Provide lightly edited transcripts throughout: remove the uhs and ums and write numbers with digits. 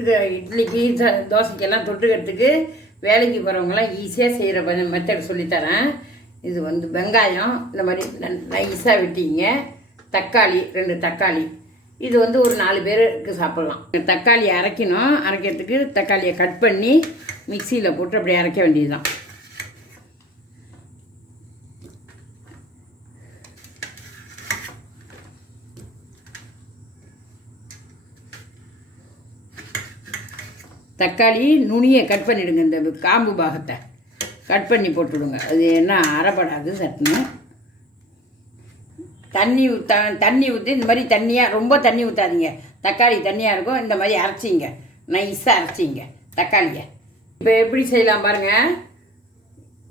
இது இட்லிக்கு தோசைக்கெல்லாம் தொட்டுக்கிறதுக்கு வேலைக்கு போகிறவங்களாம் ஈஸியாக செய்கிற மெத்தட் சொல்லித்தரேன். இது வந்து வெங்காயம் இந்த மாதிரி நைஸாக வெட்டிங்க. தக்காளி 2 தக்காளி, இது வந்து ஒரு 4 பேருக்கு சாப்பிட்லாம். தக்காளி அரைக்கணும். அரைக்கிறதுக்கு தக்காளியை கட் பண்ணி மிக்சியில் போட்டு அப்படி அரைக்க வேண்டியது தான். தக்காளி நுனியை கட் பண்ணிவிடுங்க. இந்த காம்பு பாகத்தை கட் பண்ணி போட்டுவிடுங்க. அது என்ன அரைப்படாது சட்னு. தண்ணி ஊற்றி இந்த மாதிரி தண்ணியாக, ரொம்ப தண்ணி ஊற்றாதீங்க. தக்காளி தண்ணியாக இருக்கும். இந்த மாதிரி அரைச்சிங்க, நைஸாக அரைச்சிங்க தக்காளியை. இப்போ எப்படி செய்யலாம் பாருங்கள்.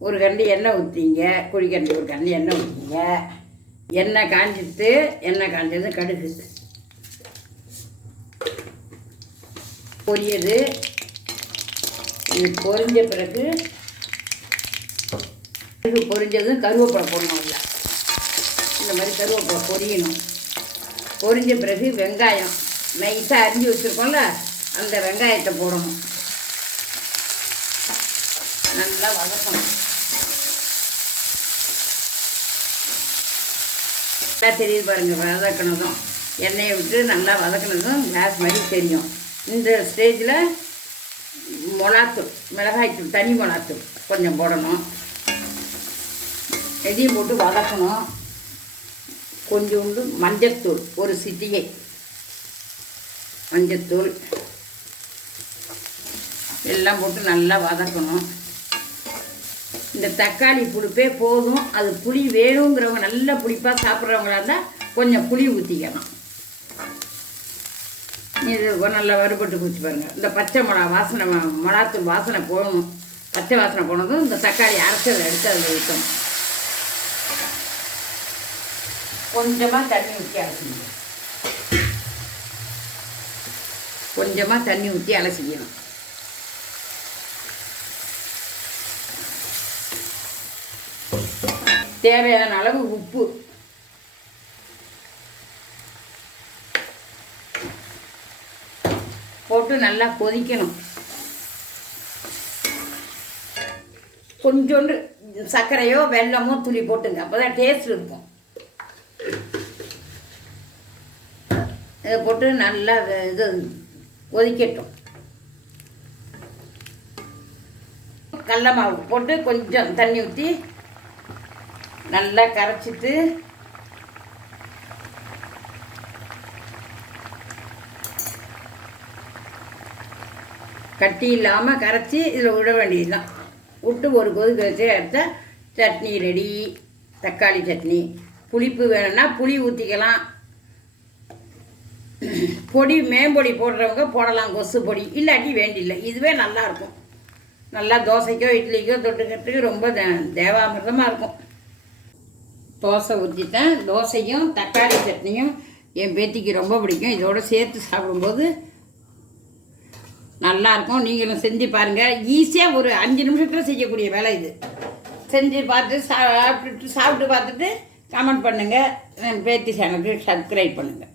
ஒரு கரண்டி எண்ணெய் ஊற்றிங்க. குழிக்கரண்டி ஒரு கரண்டி எண்ணெய் ஊற்றிங்க. எண்ணெய் காஞ்சது கடுகு பொரியது. இது பொரிஞ்ச பிறகு பொரிஞ்சதும் கருவேப்பிலை போடணும். இல்லை இந்த மாதிரி கருவேப்பிலை பொரியணும். பொரிஞ்ச பிறகு வெங்காயம் நைஸாக அரிஞ்சு வச்சுருக்கோம்ல, அந்த வெங்காயத்தை போடணும். நல்லா வதக்கணும். நல்லா தெரியுது பாருங்கள். வதக்கினதும் எண்ணெயை விட்டு நல்லா வதக்கினதும் கேஸ் மாதிரி தெரியும். இந்த ஸ்டேஜில் மிளகாத்தூள், மிளகாய்த்தூள், தனி மிளகாத்தூள் கொஞ்சம் போடணும். எதையும் போட்டு வதக்கணும். கொஞ்சோண்டு மஞ்சத்தூள், ஒரு சிட்டிகை மஞ்சத்தூள் எல்லாம் போட்டு நல்லா வதக்கணும். இந்த தக்காளி புளிப்பே போதும். அது புளி வேணுங்கிறவங்க, நல்ல புளிப்பாக சாப்பிட்றவங்களா இருந்தால் கொஞ்சம் புளி ஊற்றிக்கணும். இது நல்லா வறுபட்டு பூச்சி பாருங்கள். இந்த பச்சை வாசனை, மிளகாத்தூள் வாசனை போகணும். பச்சை வாசனை போனதும் இந்த தக்காளி அரைச்சதை எடுத்து அதில் ஊற்றணும். கொஞ்சமாக தண்ணி ஊற்றி அலசிக்கணும். கொஞ்சமாக தண்ணி ஊற்றி அலசிக்கணும். தேவையான அளவு உப்பு போட்டு நல்லா கொதிக்கணும். கொஞ்சோண்டு சர்க்கரையோ வெல்லமோ துளி போட்டுங்க. அப்போ தான் டேஸ்ட் இருக்கும். இதை போட்டு நல்லா இது கொதிக்கட்டும். கடல மாவு போட்டு கொஞ்சம் தண்ணி ஊற்றி நல்லா கரைச்சிட்டு கட்டி இல்லாமல் கரைச்சி இதில் விட வேண்டியதுதான். விட்டு ஒரு கொதிக்க வச்சு எடுத்தால் சட்னி ரெடி. தக்காளி சட்னி. புளிப்பு வேணும்னா புளி ஊற்றிக்கலாம். பொடி மேம்பொடி போடுறவங்க போடலாம், கொசு பொடி. இல்லாட்டி வேண்டியில்லை. இதுவே நல்லாயிருக்கும். நல்லா தோசைக்கோ இட்லிக்கோ தொட்டுக்கிறதுக்கு ரொம்ப தேவாமிர்தமாக இருக்கும். தோசை ஊற்றிட்டேன். தோசையும் தக்காளி சட்னியும் என் பேத்திக்கு ரொம்ப பிடிக்கும். இதோடு சேர்த்து சாப்பிடும்போது நல்லாயிருக்கும். நீங்களும் செஞ்சு பாருங்கள். ஈஸியாக ஒரு 5 நிமிஷத்தில் செய்யக்கூடிய வேலை இது. செஞ்சு பார்த்து சாப்பிட்டு பார்த்துட்டு கமெண்ட் பண்ணுங்கள். பேத்தி சேனலுக்கு சப்ஸ்கிரைப் பண்ணுங்கள்.